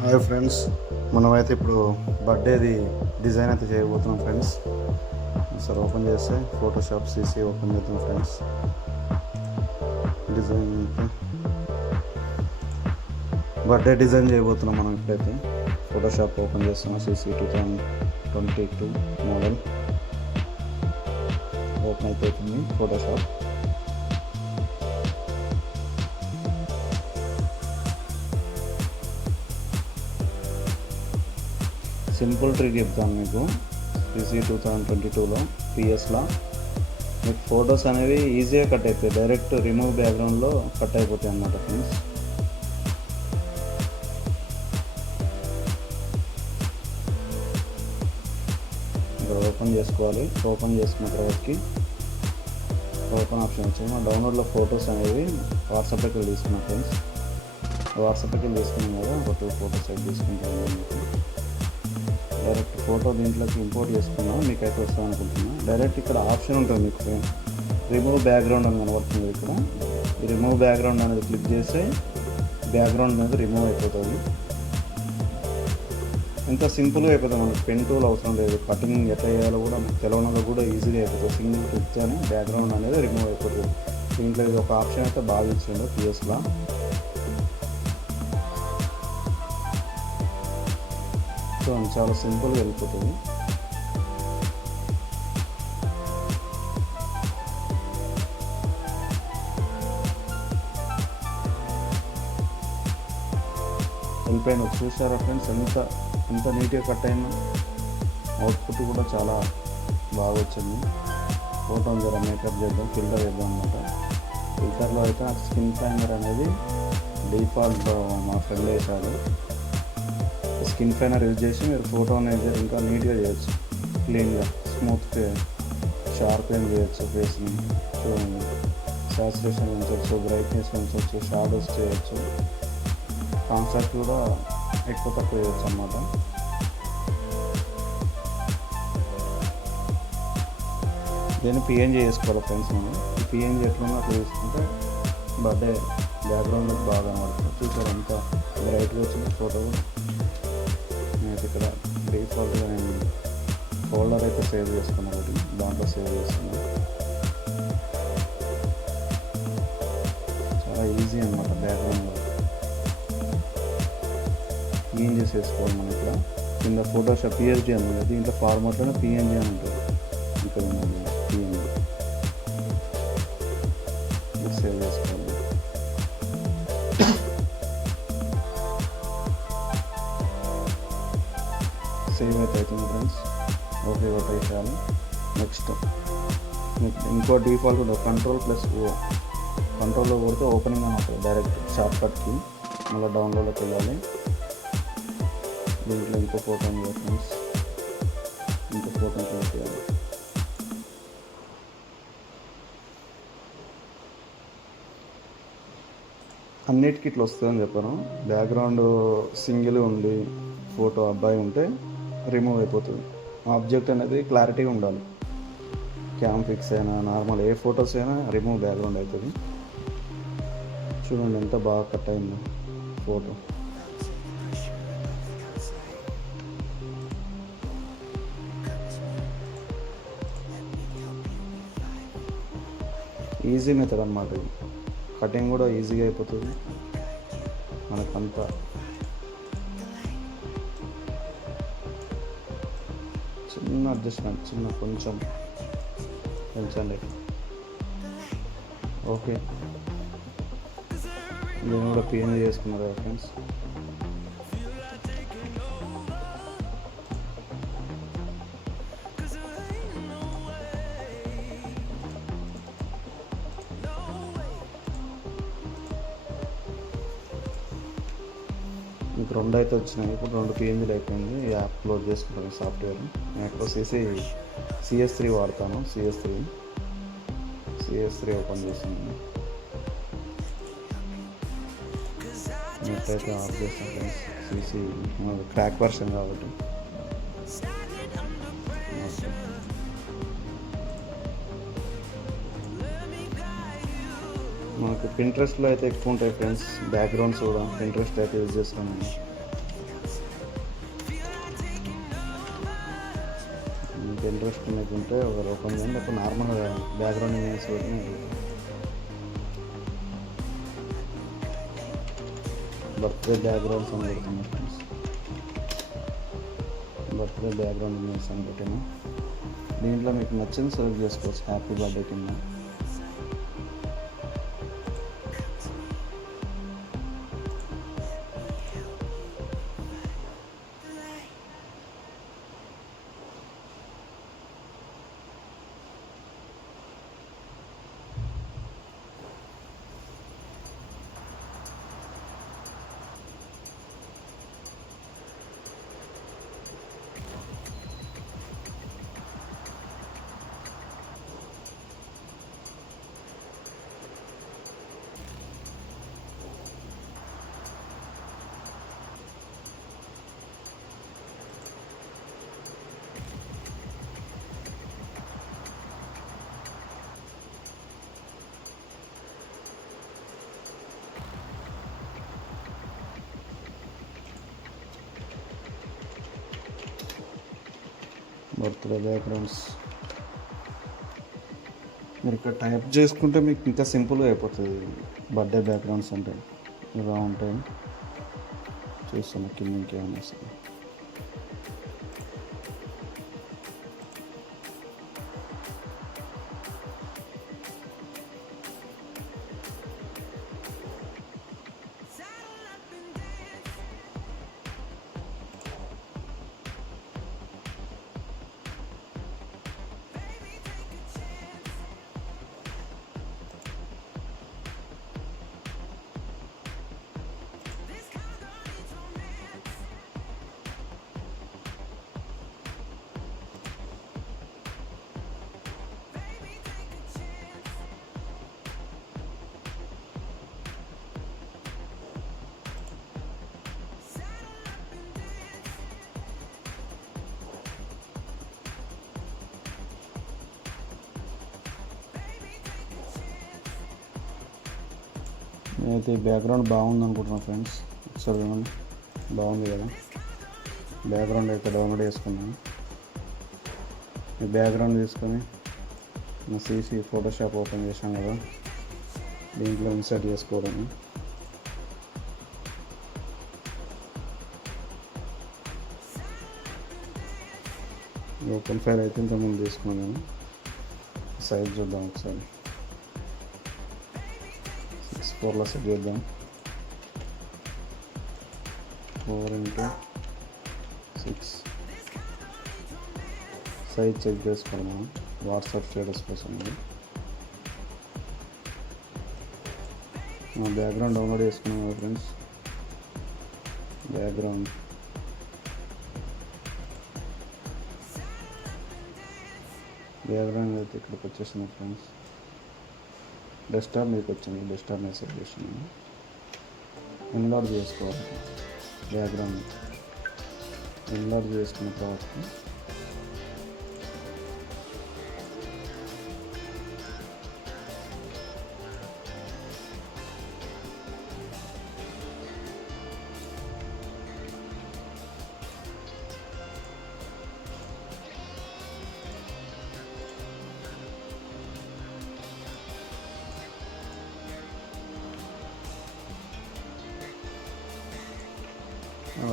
Hi friends, మనమైతే ఇప్పుడు బర్త్డేది డిజైన్ అయితే చేయబోతున్నాం ఫ్రెండ్స్. సరే ఓపెన్ చేస్తే ఫోటోషాప్ సీసీ ఓపెన్ చేద్దాం ఫ్రెండ్స్. డిజైన్ బర్త్డే డిజైన్ చేయబోతున్నాం మనం ఇప్పుడైతే. ఫోటోషాప్ ఓపెన్ చేస్తున్నాం. సీసీ 2022 మోడల్ ఓపెన్ అయిపోతుంది ఫోటోషాప్. సింపుల్ ట్రిక్ చెప్తాను మీకు. సీసీ 2022లో పిఎస్లో మీకు ఫొటోస్ అనేవి ఈజీగా కట్ అవుతాయి. డైరెక్ట్ రిమూవ్ బ్యాక్గ్రౌండ్లో కట్ అయిపోతాయి అన్నమాట ఫ్రెండ్స్. ఇక్కడ ఓపెన్ చేసుకోవాలి. ఓపెన్ చేసుకున్న తర్వాతకి ఓపెన్ ఆప్షన్ వచ్చింది. మా డౌన్లోడ్లో ఫొటోస్ అనేవి వాట్సాప్లోకి వెళ్ళి తీసుకున్నాం ఫ్రెండ్స్. వాట్సాప్లోకి వెళ్ళి తీసుకున్నాం కదా, ఒక 2 ఫొటోస్ అయితే తీసుకుంటాను. డైరెక్ట్ ఫోటో దీంట్లోకి ఇంపోర్ట్ చేసుకున్నాం. మీకైతే వస్తాం అనుకుంటున్నా. డైరెక్ట్ ఇక్కడ ఆప్షన్ ఉంటుంది మీకు, రిమూవ్ బ్యాక్గ్రౌండ్ అని కనబడుతుంది. ఇక్కడ ఈ రిమూవ్ బ్యాక్గ్రౌండ్ అనేది క్లిక్ చేస్తే బ్యాక్గ్రౌండ్ అనేది రిమూవ్ అయిపోతుంది. ఎంత సింపుల్గా అయిపోతుంది. మనకు పెన్ టూల్ అవసరం లేదు. కటింగ్ ఎట్లా చేయాలో కూడా మనకు తెలవడంలో కూడా ఈజీగా అయిపోతుంది. సింగిల్ క్లిక్ అని బ్యాక్గ్రౌండ్ అనేది రిమూవ్ అయిపోతుంది. దీంట్లో ఇది ఒక ఆప్షన్ అయితే బాగా ఇచ్చిండు పిఎస్లో. చాలా సింపుల్గా వెళ్ళిపోతుంది. వెళ్ళిపోయిన చూసారా ఫ్రెండ్స్, ఎంత నీట్గా కట్ అయినా అవుట్పుట్ కూడా చాలా బాగా వచ్చింది. ఫోటో జర మేకప్ చేద్దాం, ఫిల్టర్ చేద్దాం అనమాట. ఫిల్టర్లో అయితే నాకు స్కిన్ ఫైనర్ అనేది డిఫాల్ట్ మా ఫ్రెండ్ వేసాడు. స్కిన్ ఫైనర్ యూజ్ చేసి మీరు ఫోటో అనేది ఇంకా నీట్గా చేయొచ్చు. క్లీన్గా స్మూత్గా షార్ప్ ఏం చేయొచ్చు. ఫేస్ని చూడండి, సాచురేషన్ ఉంచవచ్చు, బ్రైట్నెస్ ఉంచవచ్చు, షాడోస్ చేయొచ్చు, కాన్సెప్ట్ కూడా ఎక్కువ తక్కువ చేయొచ్చు అన్నమాట. దీన్ని పిఎన్జీ చేసుకోవాలి ఫ్రెండ్స్. మనం ఈ పిఎన్జీ ఎట్లున్నా అట్లా తీసుకుంటే బర్త్డే బ్యాక్గ్రౌండ్ బాగా కనబడుతుంది. చూసారు అంతా బ్రైట్గా వచ్చిన ఫోటో. నేను ఇక్కడ డిఫాల్ట్గా నేను ఫోల్డర్ అయితే సేవ్ చేసుకున్నాను, ఒకటి దాంట్లో సేవ్ చేసుకున్నాను. చాలా ఈజీ అన్నమాట. బ్యాక్గ్రౌండ్ పిఎన్జీ చేసుకోవాలి. మనం ఇక్కడ కింద ఫోటోషాప్ పిఎస్డి అని ఉంది, దీంట్లో ఫార్మాట్లోనే పిఎన్జీ అని ఉంటుంది. ఇక్కడ ఉన్నది పిఎన్జీ సేవ్ చేసుకోవాలి. సేవ్ అయితే అవుతుంది ఫ్రెండ్స్. ఓకే ఒకటి చేయాలి. నెక్స్ట్ ఇంకో డిఫాల్ట్ ఉంటుంది, కంట్రోల్+O. కంట్రోల్లో కొడితే ఓపెనింగ్ అని ఉంటుంది. డైరెక్ట్ షార్ట్ కట్కి మళ్ళీ డౌన్లోడ్లోకి వెళ్ళాలి. దీంట్లో ఇంకో ఫోటో ఉంది ఫ్రెండ్స్, ఇంకో ఫోటో క్లిక్ చేయాలి. అన్నిటికీ ఇట్లా వస్తుందని చెప్పాను. బ్యాక్గ్రౌండ్ సింగిల్ ఉండి ఫోటో అబ్బాయి ఉంటే రిమూవ్ అయిపోతుంది. ఆబ్జెక్ట్ అనేది క్లారిటీగా ఉండాలి. క్యామ్ ఫిక్స్ అయినా నార్మల్ ఏ ఫొటోస్ అయినా రిమూవ్ బ్యాక్గ్రౌండ్ అవుతుంది. చూడండి ఎంత బాగా కట్ అయిందో ఫోటో. ఈజీ మెథడ్ అన్నమాట ఇది. కటింగ్ కూడా ఈజీగా అయిపోతుంది మనకంతా. చిన్న అడ్జస్ట్మెంట్, కొంచెం పెంచండి. ఓకే, నేను కూడా పిఎన్జీ చేసుకున్నారు కదా ఫ్రెండ్స్. మీకు 2 అయితే వచ్చినాయి. ఇప్పుడు 2 పిఎన్జీలు అయిపోయింది. ఈ యాప్ క్లోజ్ చేసుకుంటాను సాఫ్ట్వేర్. నేను ఎక్కువ CS3 వాడతాను. CS3 ఓపెన్ చేసాను. నెట్ అయితే ఆఫ్ చేస్తాను ఫ్రెండ్స్. CC క్రాక్ వర్షన్ కాబట్టి. మనకు పింట్రెస్ట్లో అయితే ఎక్కువ ఉంటాయి ఫ్రెండ్స్. బ్యాక్గ్రౌండ్స్ కూడా పింట్రెస్ట్ అయితే యూజ్ చేస్తాను నేను. మీకు ఇంట్రెస్ట్ మీకు ఉంటే ఒక ఓపెన్ చేయండి, ఒక నార్మల్గా బ్యాక్గ్రౌండ్ ఇమేజ్ పెట్టి బర్త్డే బ్యాక్గ్రౌండ్స్ అని పెడుతుంది ఫ్రెండ్స్. బర్త్డే బ్యాక్గ్రౌండ్ ఇమేజ్ అని పెట్టాను. దీంట్లో మీకు నచ్చింది సెలెక్ట్ చేసుకోవచ్చు హ్యాపీ బర్త్డే కింద. బర్త్డే బ్యాక్గ్రౌండ్స్ మీరు ఇక్కడ టైప్ చేసుకుంటే మీకు ఇంకా సింపుల్గా అయిపోతుంది. బర్త్డే బ్యాక్గ్రౌండ్స్ అంటే ఇలా ఉంటాయి. చూస్తాను కింద ఇంకేమైనా వస్తుంది. నేనైతే ఈ బ్యాక్గ్రౌండ్ బాగుంది అనుకుంటున్నాను ఫ్రెండ్స్. ఒకసారి చూడండి, బాగుంది కదా. బ్యాక్గ్రౌండ్ అయితే డౌన్లోడ్ చేసుకున్నాను. ఈ బ్యాక్గ్రౌండ్ తీసుకొని నా సీసీ ఫోటోషాప్ ఓపెన్ చేసాం కదా, దీంట్లో ఇన్సర్ట్ చేసుకోవడం. ఓపెన్ ఫైల్ అయితే ఇంతకుముందు తీసుకున్నాను. సైజ్ చూద్దాం ఒకసారి. 6:4 సెట్ చేద్దాం. 4x6 సైజ్ చెక్ చేసుకున్నాం వాట్సాప్ స్టేటస్ కోసం. బ్యాక్గ్రౌండ్ డౌన్లోడ్ చేసుకున్నాం కదా ఫ్రెండ్స్. బ్యాక్గ్రౌండ్ అయితే ఇక్కడికి వచ్చేసింది ఫ్రెండ్స్. డెస్క్టాప్ మీకు వచ్చింది. డెస్క్టాప్ మీద సెట్ చేస్తున్నాను. ఇన్లాడ్ చేసుకోవాలి. బ్యాక్గ్రౌండ్ ఇన్లాడ్ చేసుకున్న తర్వాత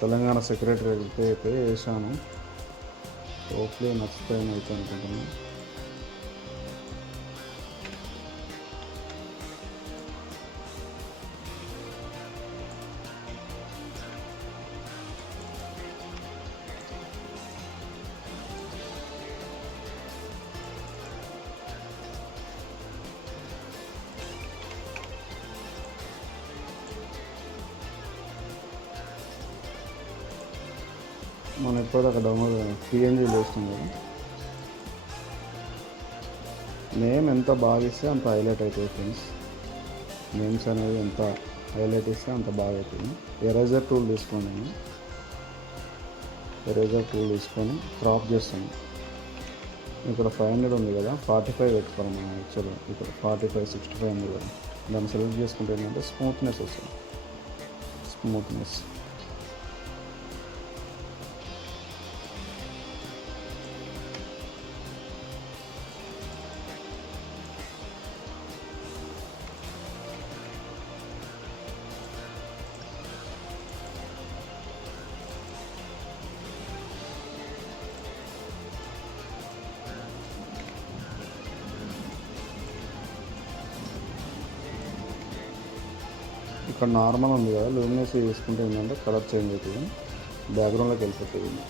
తెలంగాణ సెక్రటరీ అయితే వేసాను. హోప్లీ నచ్చిపోయిన అయితే అనుకుంటున్నాను. మనం ఎప్పటిదాకా డౌన్లోడ్ పిఎన్జీ చేస్తాం కదా. నేమ్ ఎంత బాగా ఇస్తే అంత హైలైట్ అవుతుంది ఫ్రెండ్స్. నేమ్స్ అనేది ఎంత హైలైట్ ఇస్తే అంత బాగా అవుతుంది. ఎరేజర్ టూల్ తీసుకోండి. నేను ఎరేజర్ టూల్ తీసుకొని క్రాప్ చేస్తాను. ఇక్కడ 500 ఉంది కదా, 45 పెట్టుకోవాలి మనం. యాక్చువల్గా ఇక్కడ 45, 65 ఉంది కదా, దాన్ని సెలెక్ట్ చేసుకుంటే ఏంటంటే స్మూత్నెస్ వస్తుంది. స్మూత్నెస్ ఇక్కడ నార్మల్ ఉంది కదా, లూమినెస్ తీసుకుంటే ఏంటంటే కలర్ చేంజ్ అవుతుంది, బ్యాక్గ్రౌండ్లోకి వెళ్ళిపోతుంది.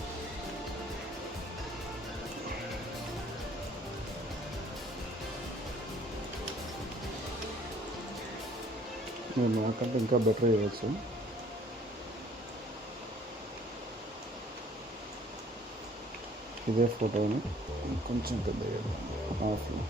మీరు నాకంటే ఇంకా బెటర్ చేయవచ్చు. ఇదే ఫోటోని కొంచెం పెద్ద ఆఫ్లో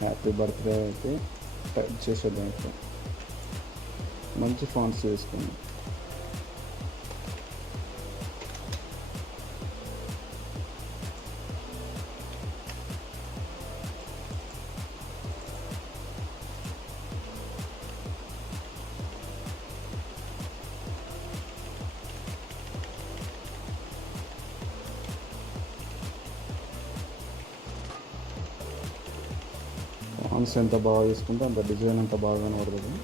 హ్యాపీ బర్త్డే అయితే టైప్ చేసేద్దాం. ఇప్పుడు మంచి ఫాంట్స్ వేసుకుందాం. ఫాంట్స్ ఎంత బాగా తీసుకుంటే అంత డిజైన్ అంత బాగా కనబడుతుంది.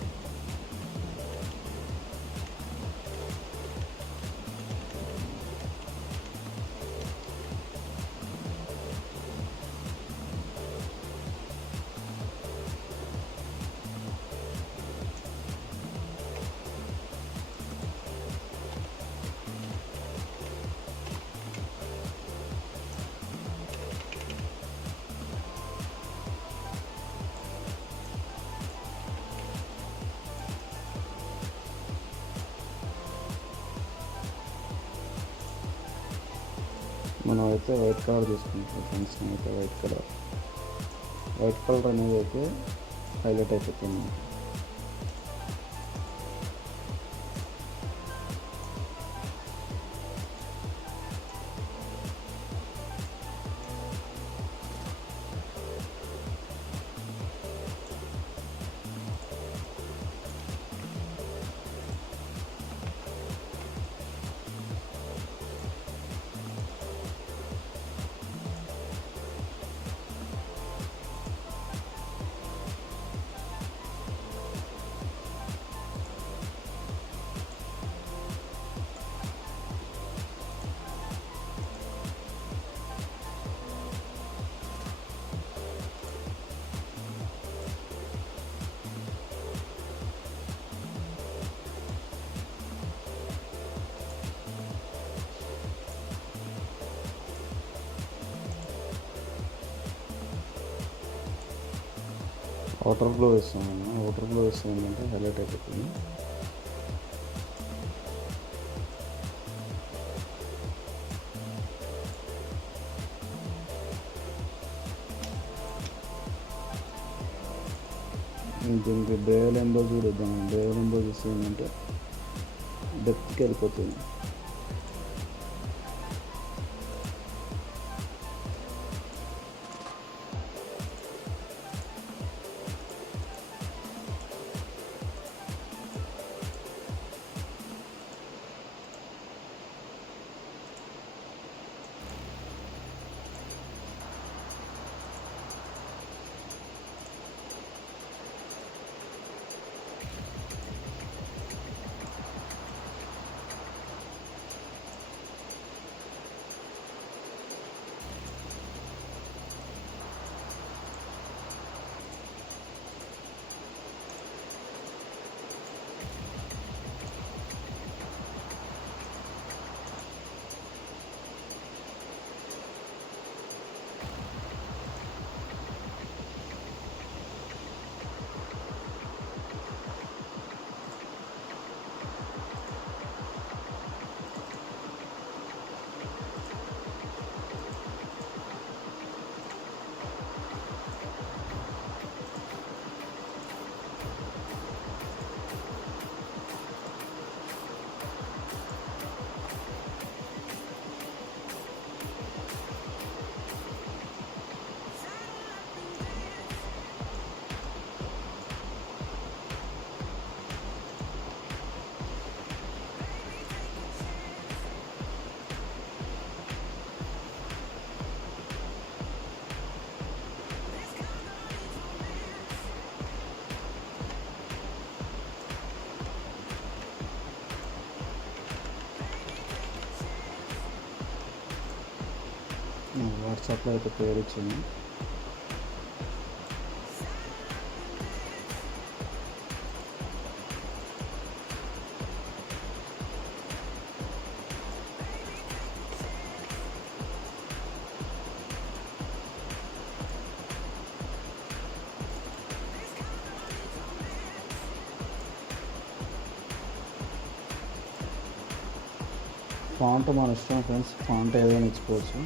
మనం అయితే వైట్ కలర్ తీసుకుంటాం ఫ్రెండ్స్. అయితే వైట్ కలర్ అనేది అయితే హైలైట్ అయిపోతుంది. వాటర్ గ్లో వేస్తాను. వాటర్ గ్లో వేస్తే ఏంటంటే హైలైట్ అయిపోతుంది. దీనికి బేల్ ఎంబో చూద్దాం. బేల్ ఎంబో చూస్తే ఏంటంటే డెప్త్కి వెళ్ళిపోతుంది. వాట్సాప్లో అయితే పేరు ఇచ్చింది. ఫాంట్ మన ఇష్టం ఫ్రెండ్స్, ఫాంట్ ఏదైనా ఇచ్చుకోవచ్చు.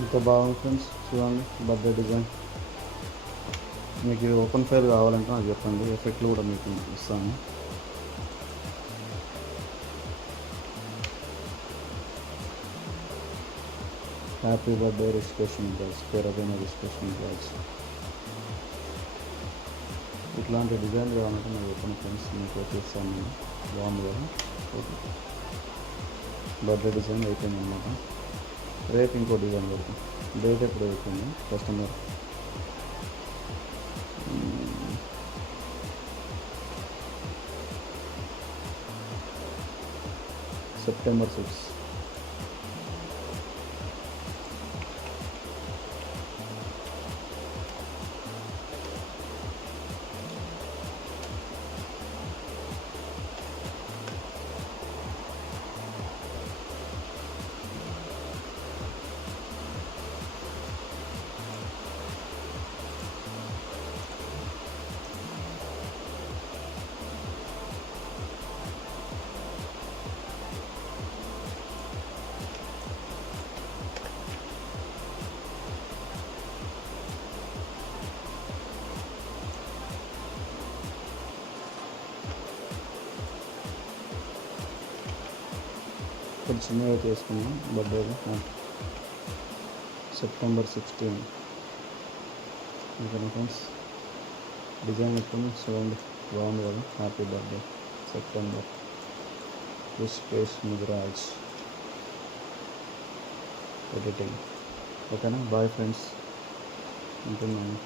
ఇంత బాగుంది ఫ్రెండ్స్, చూడండి బర్త్డే డిజైన్. మీకు ఓపెన్ ఫైర్ కావాలంటే నాకు చెప్పండి, ఎఫెక్ట్లు కూడా మీకు ఇస్తాను. హ్యాపీ బర్త్డే రిజిస్ట్రేషన్ బ్యాచ్, పేరైన రిజిస్ట్రేషన్ బ్యాచ్. ఇట్లాంటి డిజైన్ కావాలంటే నాకు చెప్పండి ఫ్రెండ్స్, మీకు వచ్చేస్తాను నేను. బాగుంది కదా, ఓకే. బర్త్డే డిజైన్ అయిపోయింది అనమాట. రేపు ఇంకో డిజైన్ పెడతాం. డేట్ ఎప్పుడు అయిపోయింది కస్టమర్ September 6. కొంచెం చిన్నగా చేసుకున్నాం బర్త్డేలో. September 16. ఓకేనా ఫ్రెండ్స్, డిజైన్ ఎప్పుడు చూడండి, బాగుంది కదా. Happy birthday September, Rishikesh Mudiraj ఎడిటింగ్. ఓకేనా, బాయ్ ఫ్రెండ్స్, ఉంటున్నాను.